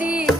Steve.